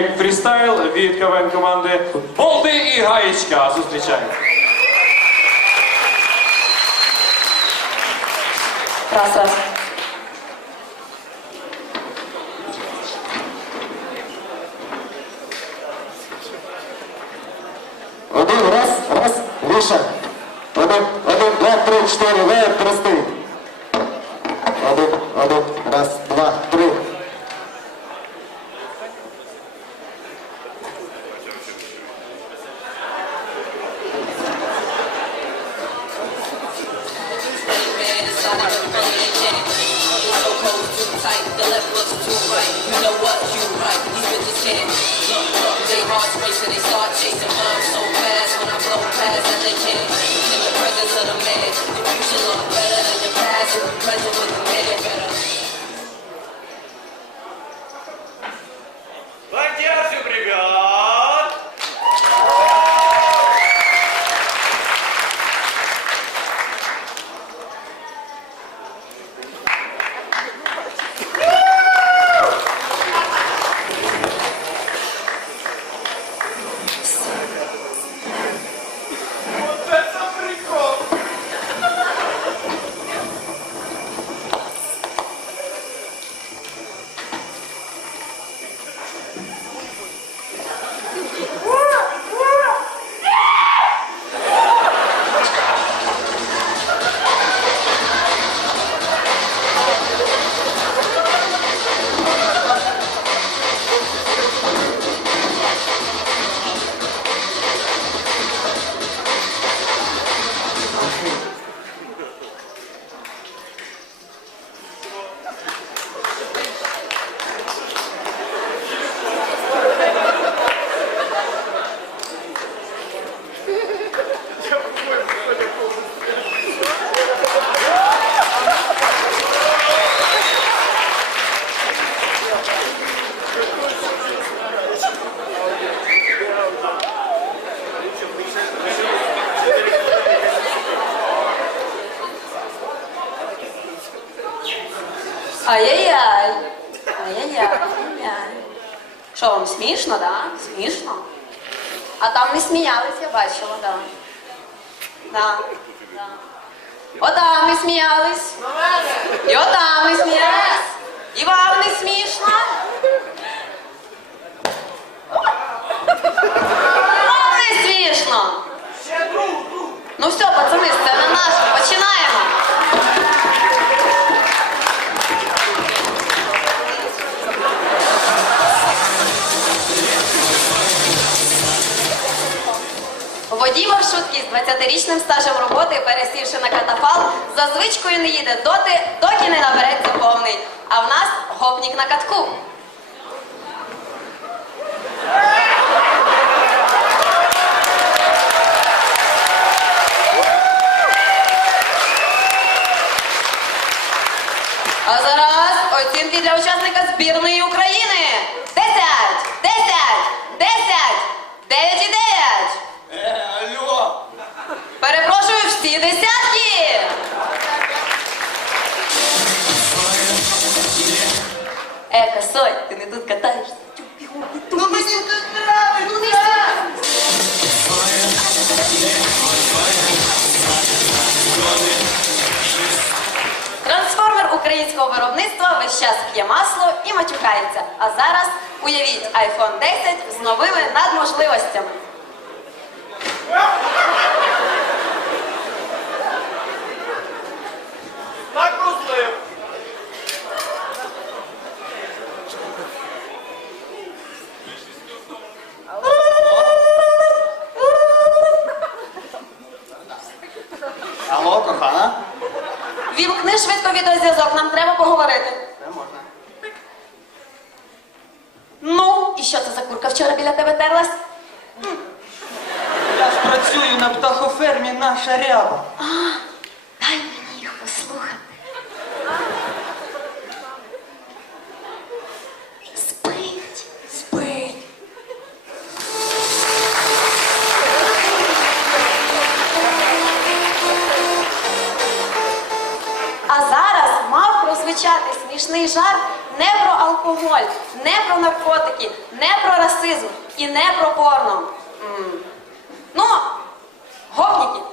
і фрістайл від КВН команди Болти і Гаєчка. Зустрічаємо. Раз, раз. Один, раз, раз, Міша. Один, один, два, три, чотири, веєр, простий. Один, один, раз, два, Що вам смішно, да? Смішно? А там не сміялись, я бачила, да. Да. да. Отам не сміялись. І отам не сміялись. І вам не смішно. 20-річним стажем роботи, пересівши на катафал, за звичкою не їде доти, доки не набереться повний. А в нас гопнік на катку. А зараз оцінки для учасника збірної Е, косой, ти не тут катаєшся. Ну мені тут нравится! Трансформер українського виробництва весь час п'є масло і матюкається. А зараз уявіть iPhone 10 з новими надможливостями. Так розлив! Що це за курка вчора біля тебе терлась? Я ж працюю на птахофермі наша ряба. Дай Смішний жарт не про алкоголь, не про наркотики, не про расизм і не про порно. Ну, гопніки.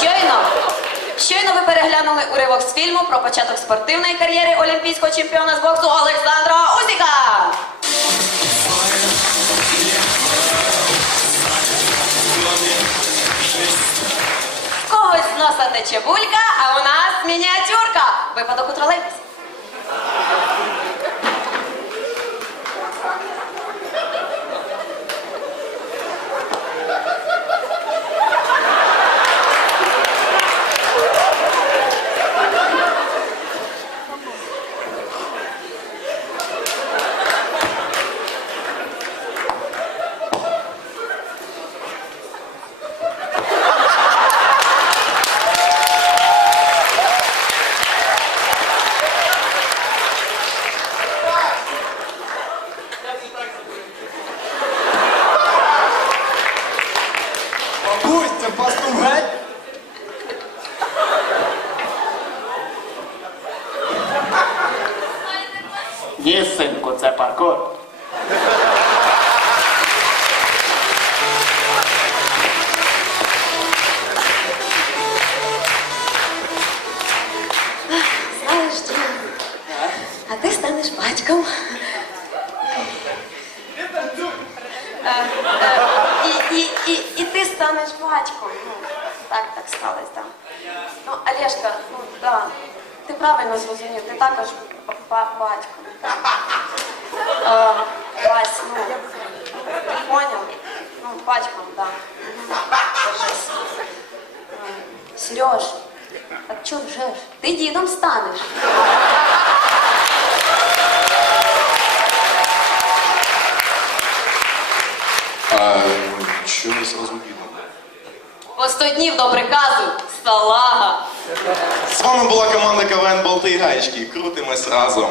Щойно. Щойно ви переглянули уривок з фільму про початок спортивної кар'єри олімпійського чемпіона з боксу Олександра Усіка. Когось з носа тече булька, а у нас мініатюрка. Випадок у тролейбусі. І, і, і, і ти станеш батьком. Ну, так, так сталося, так. Ну, Олешка, ну да, ти правильно зрозумів, ти також ба- батько. Е, Вась, ну, ти поняв? Ну, батьком, так. Да. Держись. Е, Сереж, так чого вже ж? Ти дідом станеш. Що не зразу видно? По 100 днів до приказу салага. З вами була команда КВН Болти і Гаєчки. Крутимось разом.